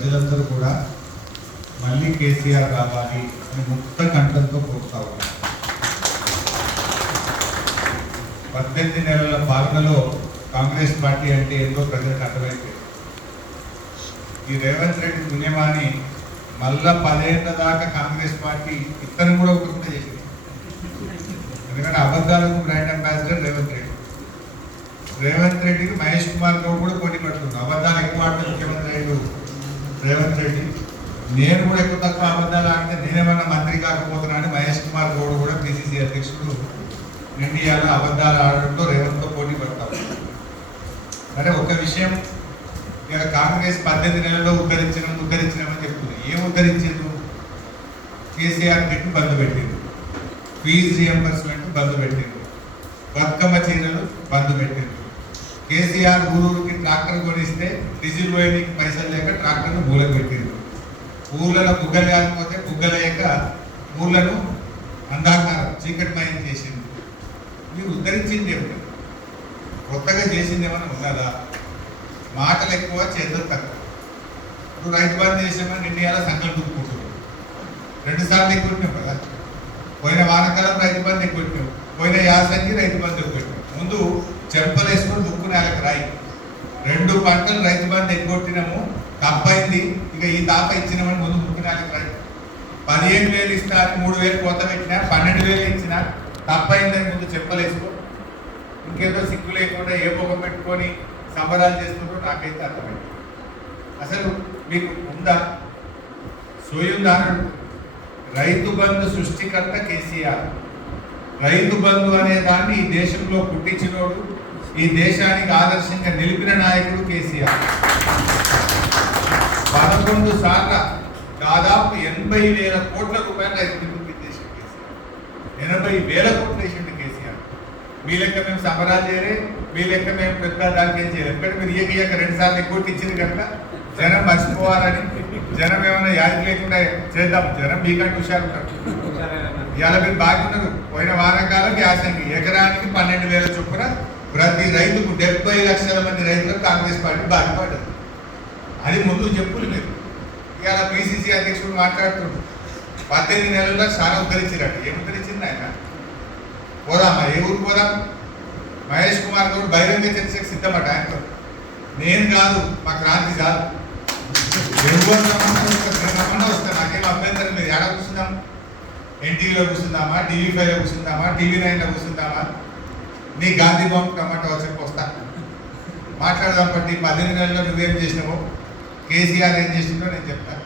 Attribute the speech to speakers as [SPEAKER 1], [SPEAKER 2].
[SPEAKER 1] ప్రజలందరూ కూడా మళ్ళీ కేసీఆర్ కావాలి అని ముక్త కంఠంతో కోరుతా ఉన్నారు. పద్దెనిమిది నెలల పాలనలో కాంగ్రెస్ పార్టీ అంటే ఏంటో ప్రజలకు అర్థమైంది. ఈ రేవంత్ రెడ్డి పుణ్యమాని మళ్ళా పదేళ్ళ దాకా కాంగ్రెస్ పార్టీ ఇతను కూడా ఒకటి చేసింది. ఎందుకంటే అబద్ధాలకు బ్రాండ్ అంబాసిడర్ రేవంత్ రెడ్డి. రేవంత్ రెడ్డికి మహేష్ కుమార్ గౌడ్ కూడా పోటీ పడుతుంది అబద్ధాలకి ఎక్కువ ఆడితే ముఖ్యమంత్రి అయ్యాడు రేవంత్ రెడ్డి నేను కూడా ఎక్కువ తక్కువ అబద్ధాలు ఆడితే నేనేమన్నా మంత్రి కాకపోతున్నా అని మహేష్ కుమార్ గౌడ్ కూడా పిసిసి అధ్యక్షుడు ఇండియాలో అబద్ధాలు ఆడడంతో రేవంత్తో పోటీ పడతాం. అంటే ఒక విషయం ఇక కాంగ్రెస్ పద్దెనిమిది నెలల్లో ఉద్ధరించడం ఉద్ధరించడం చెప్తుంది. ఏం ఉద్ధరించింది కేసీఆర్ కిట్ బంద్ పెట్టింది ఫీజు రియంబర్స్మెంట్ బంద్ పెట్టింది బతుకమ్మ చీరలు బంద్ పెట్టింది కేసీఆర్ ఊరూరు ట్రాక్టర్ కొనిస్తే డీజిల్ పోయడానికి పైసలు లేక ట్రాక్టర్ను మూలకు పెట్టింది ఊర్లలో బుగ్గలు కాకపోతే బుగ్గలేక ఊర్లను అంధాకారం చీకటిమయం చేసింది మీరు ఉద్ధరించింది ఏమిటి? కొత్తగా చేసింది ఏమైనా ఉన్నదా? మాటలు ఎక్కువ చేతులు తక్కువ. ఇప్పుడు రైతు బంధు చేసామని ఇండియాలో సంకల్పించుకుంటున్నాం రెండు సార్లు ఎక్కుంటున్నాం కదా? పోయిన వానకాలం రైతు బంధు ఎక్కుంటున్నాం పోయిన యాసంగి రైతు బంధు ఎక్కుంటున్నాం ముందు చెంపలు వేసుకుని మూడు పంటలు రైతు బంధు ఎగ్గొట్టినాము తప్పైంది ఇక ఈ తాప ఇచ్చినామని ముందు ముక్కు నేలకు పదిహేను వేలు ఇస్తా మూడు వేలు కోత పెట్టినా పన్నెండు వేలు ఇచ్చినా తప్పైందని ముందు చెప్పలేసుకో. ఇంకేదో సిగ్గు లేకుండా ఏ పొగ పెట్టుకొని సంబరాలు చేస్తుంటారో నాకైతే అర్థమైంది. అసలు మీకు ఉందా? సోయుందా రైతు బంధు సృష్టికర్త కేసీఆర్. రైతు బంధు అనే దాన్ని ఈ దేశంలో పుట్టించినోడు ఈ దేశానికి ఆదర్శంగా నిలిపిన నాయకుడు కేసీఆర్. పదకొండు సార్ల దాదాపు ఎనభై వేల కోట్ల రూపాయలు రైతు బంధుకు కేసీఆర్. ఎనభై వేల కోట్లు వేసిండు కేసీఆర్. మీ లెక్క మేము సమరాలు చేయలే మీ లెక్క మేము పెద్ద దానికి ఏం చేయలేదు ఎందుకంటే మీరు ఇయ్యక ఇయ్యక రెండు సార్లు ఎక్కువ ఇచ్చింది కనుక జనం మర్చిపోవాలని జనం ఏమైనా యాది లేకుండా చేద్దాం. జనం మీకంటే హుషారు ఉంటారు ఇవాళ మీరు బాగున్నారు. పోయిన వానకాలం యాసంగి ఎకరానికి పన్నెండు వేల చొప్పున ప్రతి రైతుకు డెబ్బై లక్షల మంది రైతులకు కాంగ్రెస్ పార్టీ బాగుపడ్డది అది ముందు చెప్పులు లేదు ఇవాళ పిసిసి అధ్యక్షుడు మాట్లాడుతుండ్రు పద్దెనిమిది నెలల్లో చాలా ఉద్ధరించారట ఏం ఉద్ధరించింది ఆయన? పోదామా ఏ ఊరు పోదాం? మహేష్ కుమార్ గౌడ్ బహిరంగ చర్చకు సిద్ధమట ఆయనతో. నేను కాదు మా క్రాంతి కాదు. ఎవరు రమ్మన్నా వస్తాను నాకేం అభ్యంతరం లేదు. ఎక్కడ కూర్చుందాం? ఎన్టీవీలో కూర్చుందామా? టీవీ ఫైవ్లో కూర్చుందామా? టీవీ నైన్లో కూర్చుందామా? నీ గాంధీ బాంబు టమాటా వచ్చి వస్తా మాట్లాడదాం పట్టి పద్దెనిమిది నెలల్లో నువ్వేం చేసినావో. కేసీఆర్ ఏం చేసిందో నేను చెప్తాను